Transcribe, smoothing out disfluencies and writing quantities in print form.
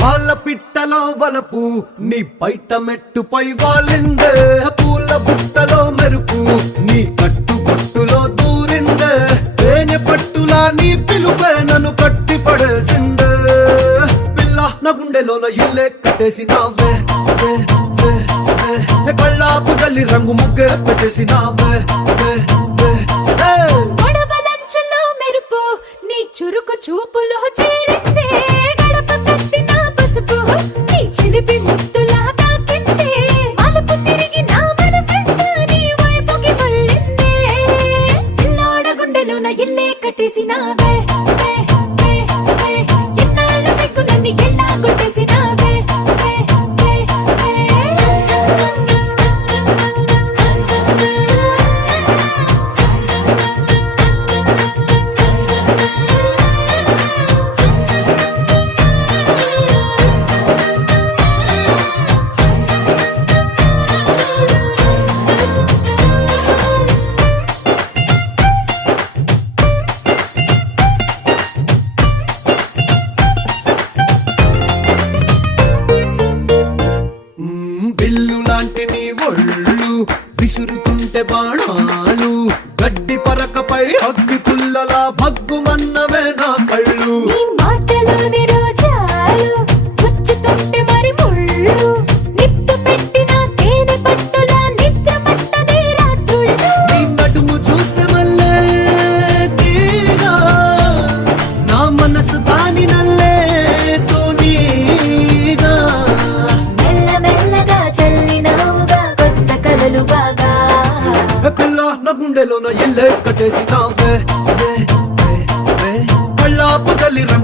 పాల పిట్టలో వలపు నీ బయట మెట్టుపై వాలిందే, పూల బుట్టలో మెరుపు నీ కట్టు బొట్టులో దూరిందే, తేనె పట్టులా నీ పిలుపే నన్ను కట్టి పడేసిందే. పిల్ల నా గుండెలోన ఇల్లే కట్టేసినావే, కళ్ళాపు గల్లి రంగు ముగ్గే పెట్టేసినావే. గొడవలంచులో మెరుపు నీ చురుకు చూపులో చేరిందే, గడప కట్టిన పసుపు నీ చిలిపి ముద్దులా తాకిందే, మలుపు తిరిగి నా మనసంతా నీ వైపుకి మళ్ళిందే. పిల్లోడ గుండెలోన ఇల్లే కట్టేసినావే, ఎన్నాళ్ళ సిగ్గులన్నీ ఎల్లా కొట్టేసినావే. విల్లు లాంటి నీ ఒళ్ళు విసురుతుంటే బాణాలు, గడ్డి పరకపై అగ్గి పుల్లలా భగ్గుమన్నవే నా కళ్ళు. నీ మాటలోని రోజాలు గుచ్చుతుంటే మరి ముళ్ళు, నిప్పు పెట్టిన తేనె పట్టులా నిద్ర పట్టదే రాత్రుళ్ళు. నీ నడుము చూస్తే మల్లే తీగా, నా మనసు దాని నల్లే తోనీగా. మెల్లమెల్లగా చల్లినావుగా కొత్త కలలు బాగా, పిల్ల నా గుండెలోన ఇల్లే కట్టేసినావే, కళ్ళాపు తల్లి రంగు